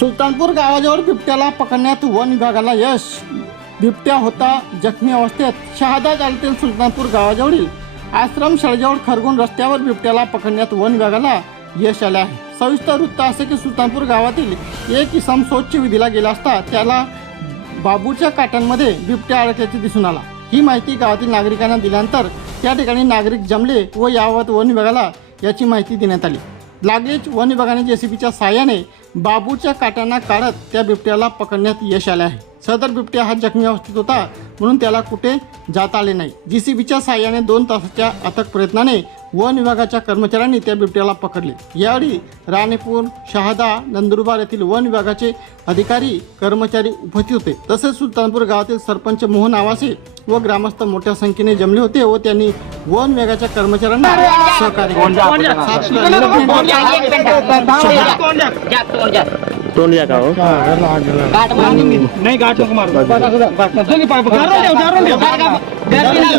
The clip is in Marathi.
सुलतानपूर गावाजवळ बिबट्याला पकडण्यात वन विभागाला यश. बिबट्या होता जखमी अवस्थेत. शहादा तालुक्यातील सुलतानपूर गावाजवळील आश्रम शाळेजवळ खरगून रस्त्यावर बिबट्याला पकडण्यात वन विभागाला यश आले आहे. सविस्तर वृत्त असे की सुलतानपूर गावातील एक इसम स्वच्छ विधीला गेला असता त्याला बाबूच्या काटांमध्ये बिबट्या अडकल्याचे दिसून आला. ही माहिती गावातील नागरिकांना दिल्यानंतर त्या ठिकाणी नागरिक जमले व याबाबत वन विभागाला याची माहिती देण्यात आली. लागलीच वन विभागाने जेसीबीच्या साहाय्याने बाबूच्या काट्यांना काढत त्या बिबट्याला पकडण्यात यश आले आहे. सदर बिबट्या हा जखमी अवस्थेत होता म्हणून त्याला कुठे जाता आले नाही. जे सी बीच्या साहाय्याने दोन तासाच्या अथक प्रयत्नाने वन विभागाच्या कर्मचाऱ्यांनी त्या बिबट्याला पकडले यावेळी राणेपूर शहादा नंदुरबार येथील वन विभागाचे अधिकारी कर्मचारी उपस्थित होते तसेच सुलतानपूर गावातील सरपंच मोहन आवासे व ग्रामस्थ मोठ्या संख्येने जमले होते व त्यांनी वन विभागाच्या कर्मचाऱ्यांना सहकार्य केले. शहादा. तोंड द्या का हो नाही गाठ नको मारू दोन्ही पाय पकड. गारून ठेव, गारून ठेव.